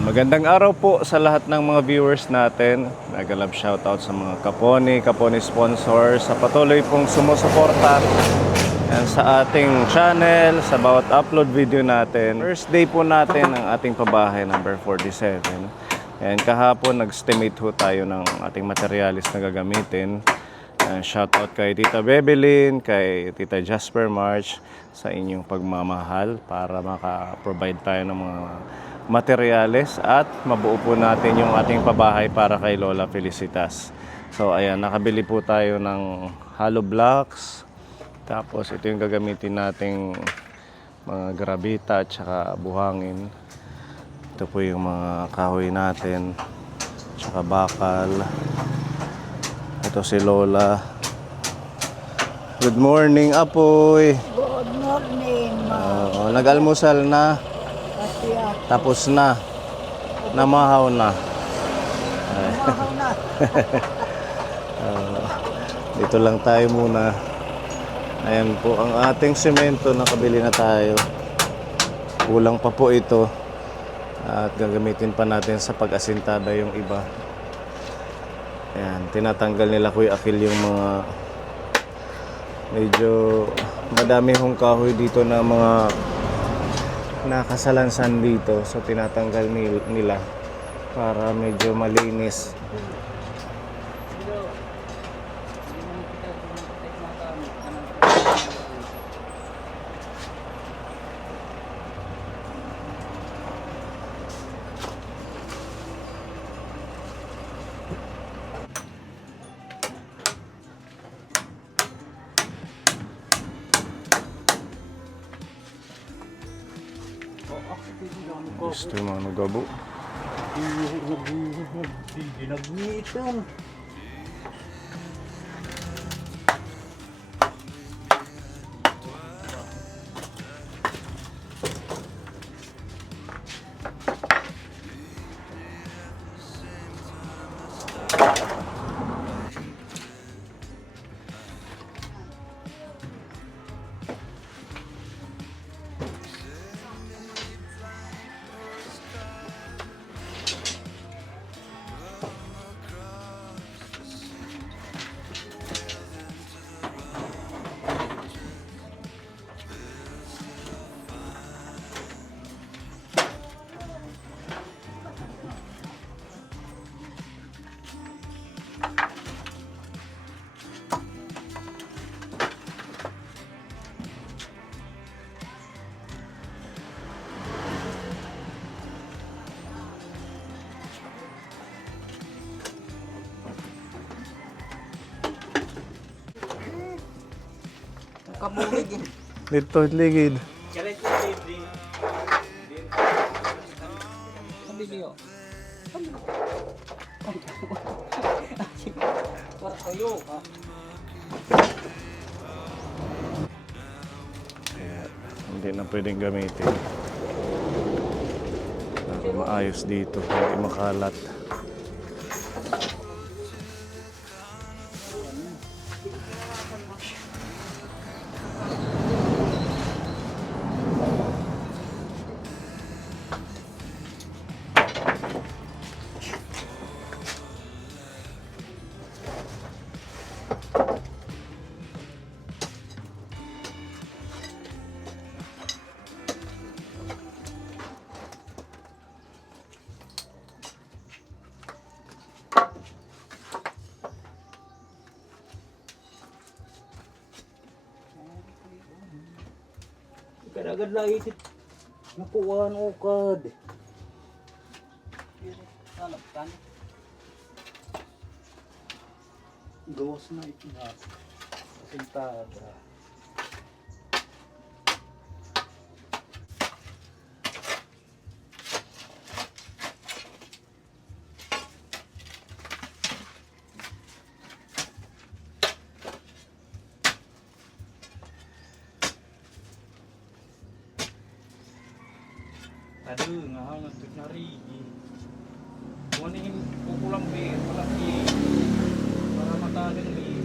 Magandang araw po sa lahat ng mga viewers natin. Nag-love shoutout sa mga Kaponi sponsor sa patuloy pong sumusuporta sa ating channel, sa bawat upload video natin. First day po natin ng ating pabahay number 47. And kahapon nag-estimate ho tayo ng ating materialis na gagamitin. Shoutout kay Tita Bebelyn, kay Tita Jasper March sa inyong pagmamahal para maka-provide tayo ng mga materyales at mabuo po natin yung ating pabahay para kay Lola Felicitas. So ayan, nakabili po tayo ng hollow blocks. Tapos ito yung gagamitin nating mga grabita at saka buhangin. Ito po yung mga kahoy natin, saka bakal. Ito si Lola. Good morning, Apoy. Good morning, ma. Nag-almusal na. Tapos na. Namahaw na. Namahaw na. Dito lang tayo muna. Ayan po ang ating semento. Nakabili na tayo. Kulang pa po ito. At gagamitin pa natin sa pag-asintada yung iba. Ayan, tinatanggal nila Kuya Akil yung mga medyo madami hong kahoy dito na mga nakasalansan dito. So tinatanggal nila para medyo malinis. Gusto yung mga nagabo. Dinagmitan. Kamulig eh. Dito, ligid. Sabi niyo. Para kayo. Kaya hindi na pwedeng gamitin. Para maayos dito, hindi makalat. Agad lang itit. Nakuhaan ukad. Gawas na ito na. Kasintada. Aduh, ngahang untuk nari. Kuning pukulang bir, malaki. Para mata din bir.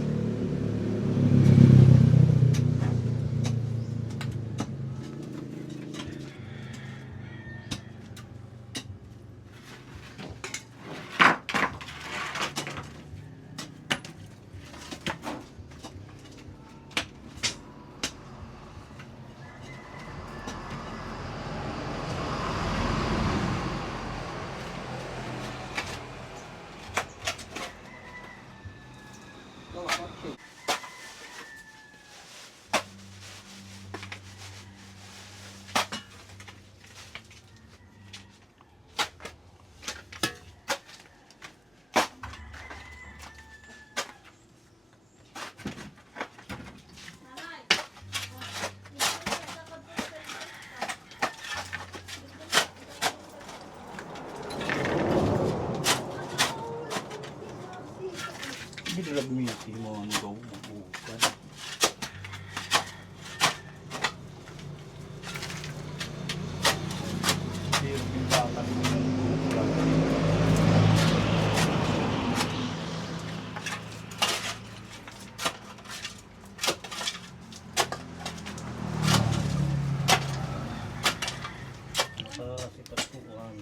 lagmiti mo ang gaw mabukan. Hindi yung bintakan mo ng bukan. Sa sitatuan,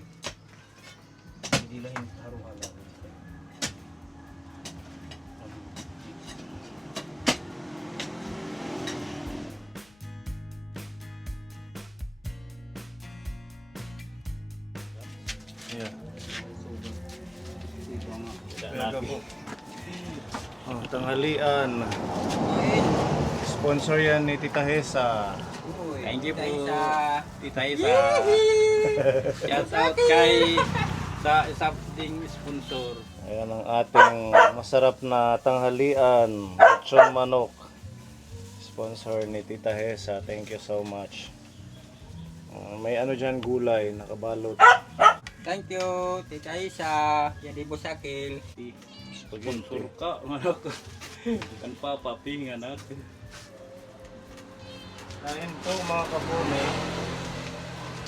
hindi lang yung haru-halaw. Yeah. Talaga po. Oh, tanghalian. Sponsor yan ni Tita Hesa. Thank you po, Tita Isa. Shout out kay sa isa ding sponsor. Ayan ang ating masarap na tanghalian. Lechon manok. Sponsor ni Tita Hesa. Thank you so much. May ano dyan, gulay, nakabalot. Thank you, Tita Isa. Jadi busakil. Sponsor ka, anak. Kan papapingan natin. Kain po mga kabone.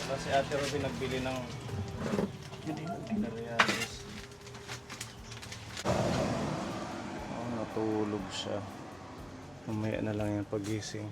Kasi Ate Robin nagbili ng cereals. Oh, natulog siya. Mamaya na lang yung pagising.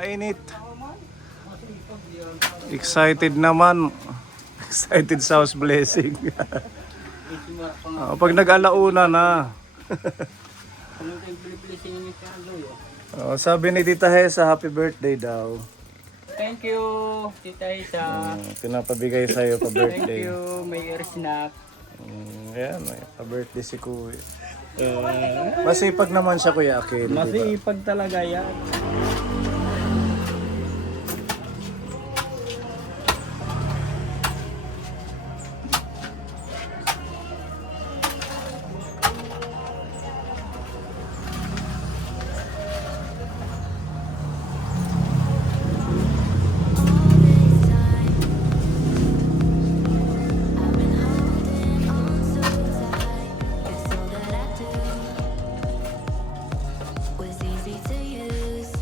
Painit. Excited naman. Excited sa house blessing. Pag nag-alauna na. Ano yung pilipilisingin ni Carlo yun? Sabi ni Tita Hesa, happy birthday daw. Thank you, Tita Isa. Pinapabigay sa'yo pa Thank birthday. you, may air snack. Ayan, may pa-birthday si Kuya. Masipag naman siya, Kuya Akil. Diba? Masipag talaga yan. Was easy to use.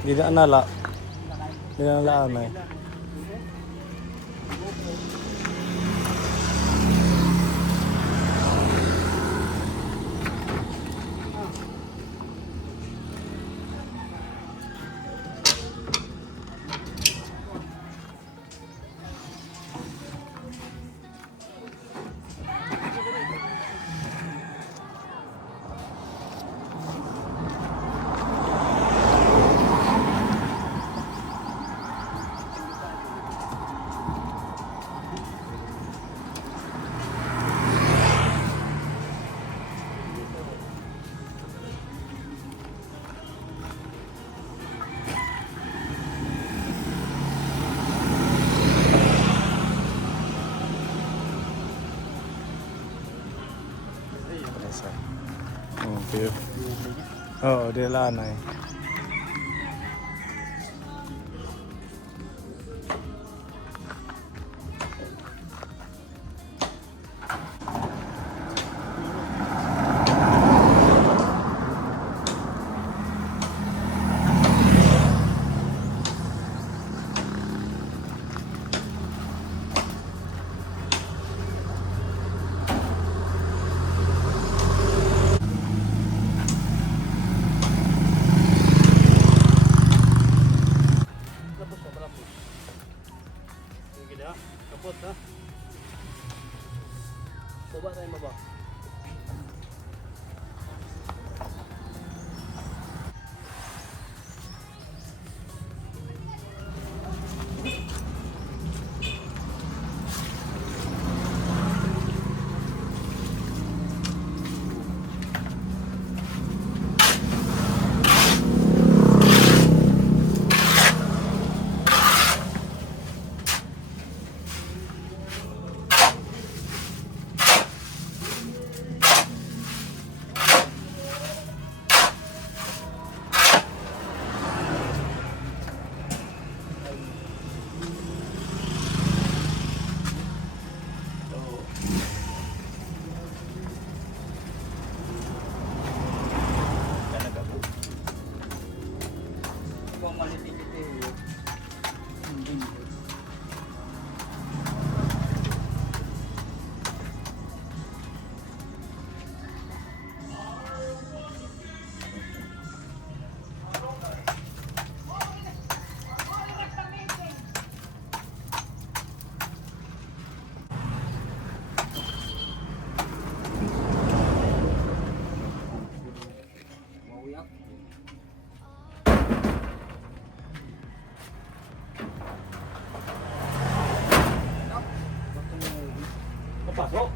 Di na anala. Di na nalaan eh. Oo, di laan eh. Kapot ha. Baba tayo baba. Pasok.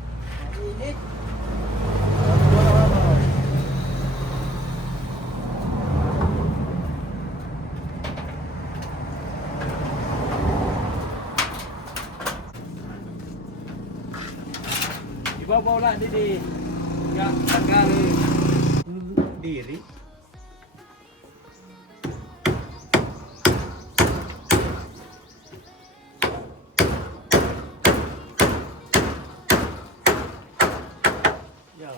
Init. Ibabaw lang di ya tagal diri. Ya.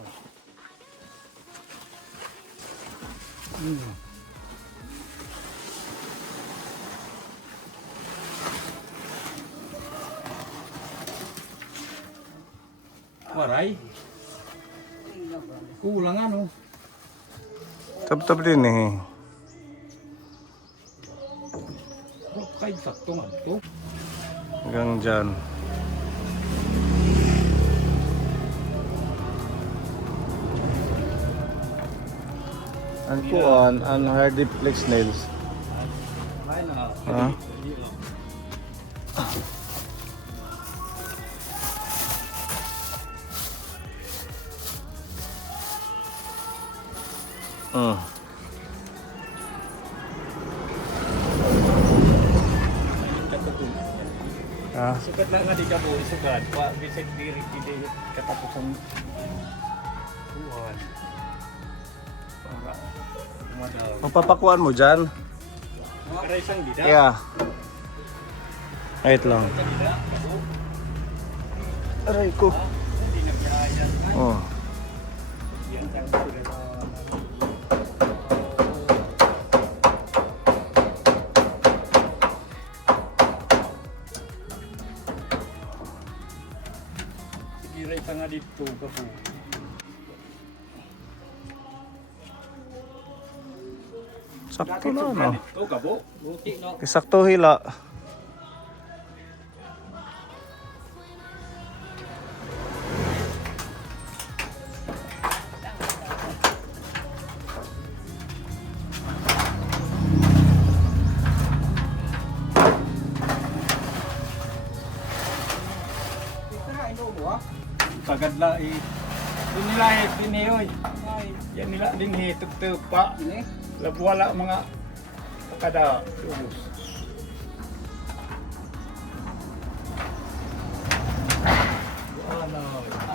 Waray. Kulang ano. Tab-tab din eh. Kahit sakto nga ito. Hanggang dyan. Ang kuan, ang hardy flex nails. Lain na. Ha? Ah, Sukat lang nga di ka po, sukat. Bisag diri hindi katapusan. Tuhan. Para umadaw. magpapakuan mo dyan? Para isang dida. Yeah. Wait lang. Isang dida. Kaso, Aray ko. hindi na kaya. Oh. Yan ang sila na Ito ka po. Sakto na, no? Ito ka po. Buti no. Sakto hila. Pagadla eh. Dinila dinihoy. Yan nila dinhi tugtug pa. Ini. Labwala mga kada ubos. Wala. Wala.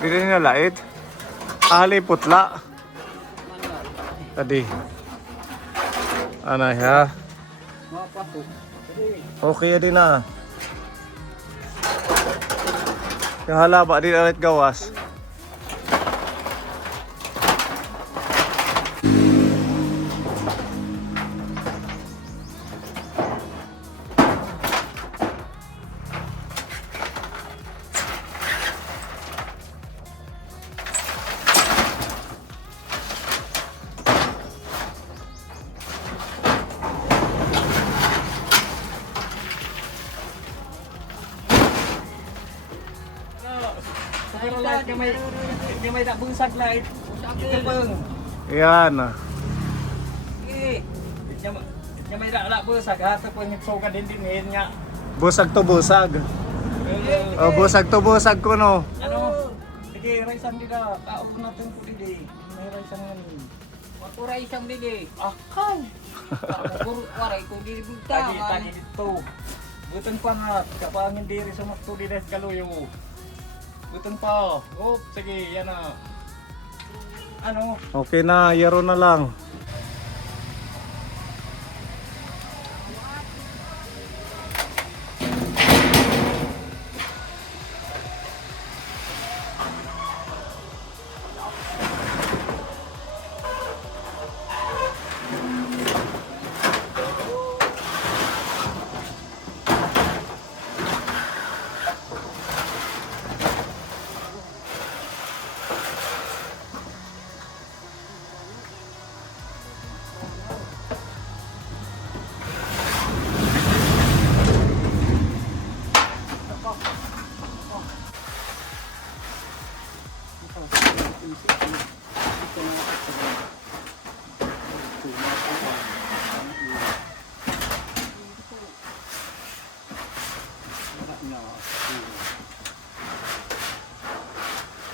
Dili na lait. Ali putla. Tadi. Ana ya. Mapatok. Okay din na. Kahala ba din alit gawas. Pero light may tak bungsag light. Ito pang. Yan. Eh. Nya may tak bungsag ha tapos ngitso ka din nga. Busag to busag. Oh, busag to busag ko no. Ano? Sige, raisan dida. Kaon natin po didi. May raisan ngayon. Waray isang bili. Akay. Waray ko di Tagi bigtangan. dito. Buton pa nga. Kapangin diri sa makto dida sa kaluyo. Buton pa. Oh, sige, yan na. Ano? Okay na, yaro na lang.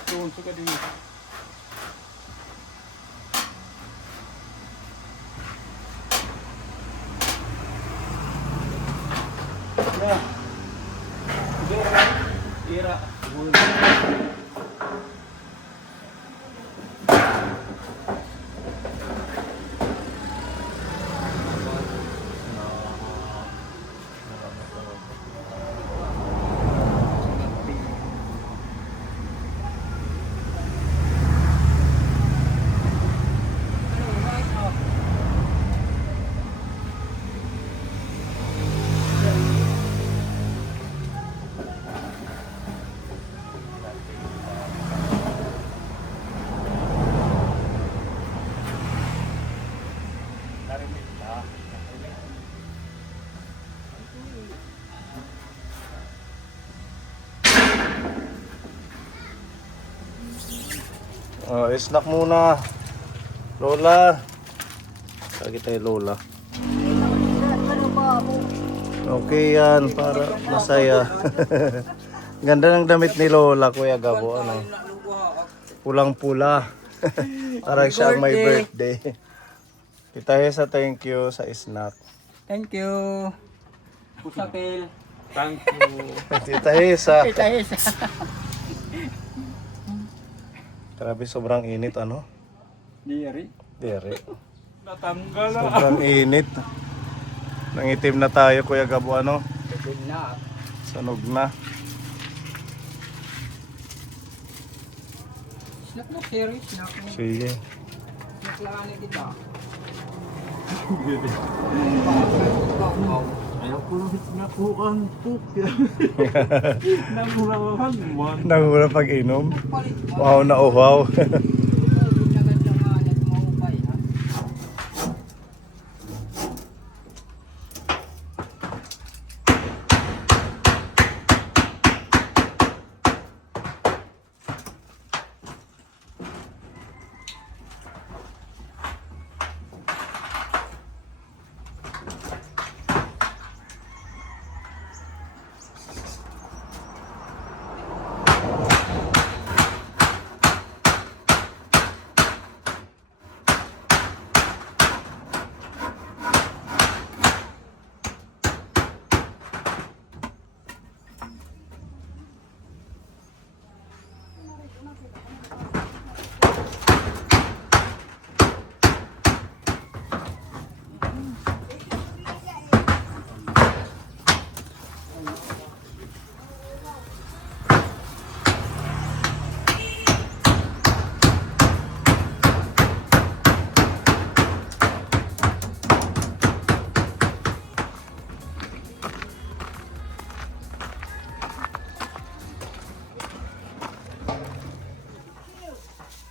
Doon suka di. Ya. Ira. Oh, snack muna. Lola. Lagi tayo Lola. Ano ba mo? Okay yan, para masaya. Ganda ng damit ni Lola, Kuya Gabo. Ano? Pulang-pula. Parang siyang may birthday. Tita Hesa, thank you sa snack. Thank you. Pusakil. Thank you. Tita Hesa. Tayo. Grabe, sobrang init, ano? Diri. Dere. Natanggal na. Sobrang init. Nangitim na tayo, Kuya Gabo, ano? Good na. Sanog na. Snack mo, serious. Snack mo. Sige. Snack lang ano kita. Ayaw ko lang nakuhaan po. Namurahan man. Nangura pag-inom. Wow na uhaw.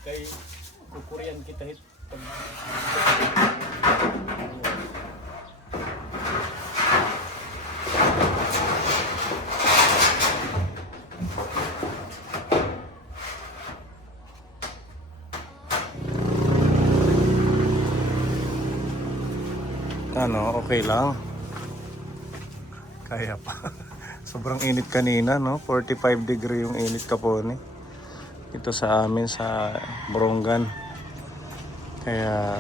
Kay kukurian kita hit. Ano, okay lang. Kaya pa. Sobrang init kanina, no? 45 degree yung init Kapone. Ito sa amin sa Borongan. Kaya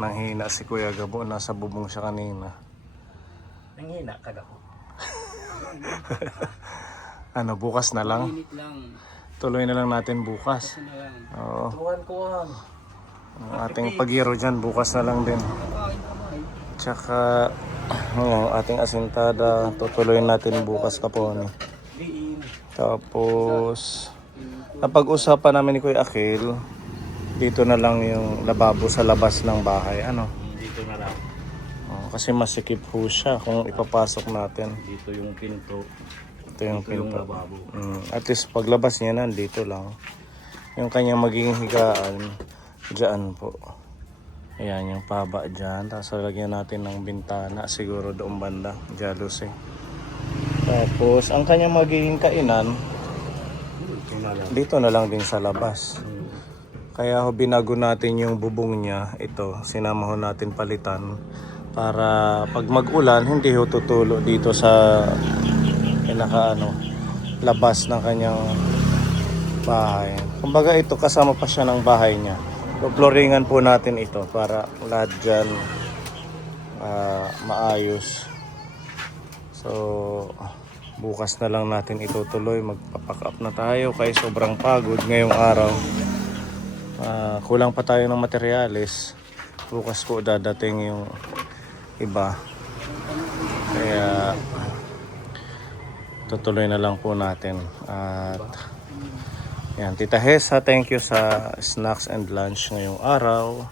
nanghina si Kuya Gabo. Nasa bubong siya kanina. Nanghina ka daw. Ano, bukas na lang. Minute lang. Tuloy na lang natin bukas. Kasi na lang. Oo. Tuhan ko ang. Ang ating pagiro dyan, bukas na lang din. Kain kamay. Tsaka, ang ating asintada, tutuloy natin bukas Kapone. Diin. Tapos, napag-usapan namin ni Kuya Akil, dito na lang yung lababo sa labas ng bahay. Ano? Dito na lang. Kasi masikip ho siya kung ipapasok natin. Dito yung pinto. Ito yung Ito yung pinto. lababo. At least paglabas niya nandito lang. Yung kanyang magiging higaan, dyan po. Ayan yung paba dyan. Tapos lagyan natin ng bintana. Siguro doon banda. Jealousy. Tapos ang kanyang magiging kainan, Dito na lang. dito na lang din sa labas. Kaya ho binago natin yung bubong niya. Ito, sinama ho natin palitan. Para pag mag-ulan, hindi ho tutulo dito sa labas ng kanyang bahay. Kumbaga ito kasama pa siya ng bahay niya. Flooringan po natin ito para lahat dyan maayos. So bukas na lang natin itutuloy. Magpapack up na tayo kay sobrang pagod ngayong araw. Kulang pa tayo ng materyales. Bukas po dadating yung iba. Kaya tutuloy na lang po natin. At yan, Tita Hesa, thank you sa snacks and lunch ngayong araw.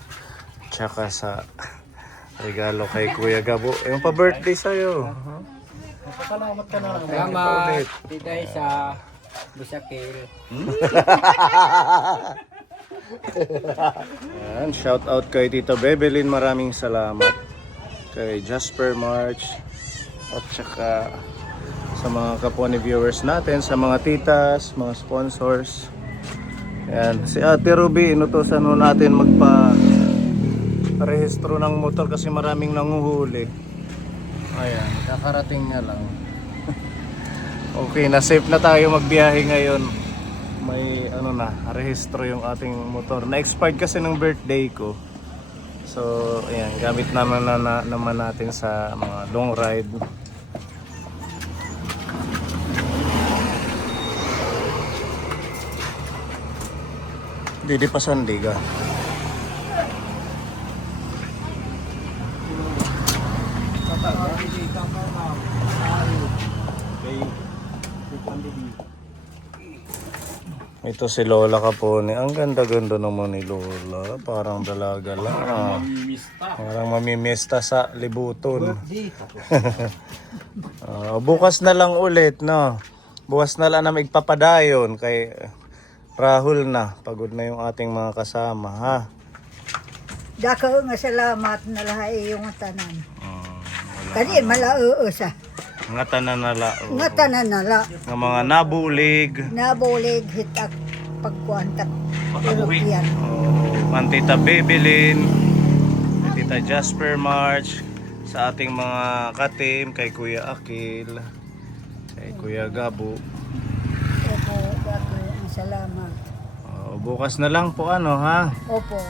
Tsaka sa regalo kay Kuya Gabo. Yung pa-birthday sa'yo. Salamat ka na. Salamat. Tita Isa. Busakil. Yan, shout out kay Tita Bebelin. Maraming salamat. Kay Jasper March. At tsaka sa mga Kapone viewers natin, sa mga titas, mga sponsors. Yan, si Ate Ruby, inutosan ho natin magpa-rehistro ng motor kasi maraming nanguhuli. Ayan, kakarating nga lang. Okay, na safe na tayo magbiyahe ngayon. May ano na, rehistro yung ating motor. Na-expired kasi ng birthday ko. So, ayan, gamit naman naman natin sa mga long ride. Didi pa sandiga. Ito si Lola Capone. Ang ganda-ganda naman ni Lola. Parang dalaga lang. Mamimista. Parang mamimista sa libuton. Bukas na lang ulit, no? Bukas na lang na magpapadayon kay Rahul na. Pagod na yung ating mga kasama, ha? Dako nga salamat na lahay yung tanan. Kani malao sa. Nga tanan na la. Nga tanan na la. Nga mga nabulig. Nabulig hitak pagkuantak. European. Tita Bebelin, kay Tita Jasper March, sa ating mga katim, kay Kuya Akil, kay Kuya Gabo. Opo, dako ang salamat. Bukas na lang po ano ha? Opo.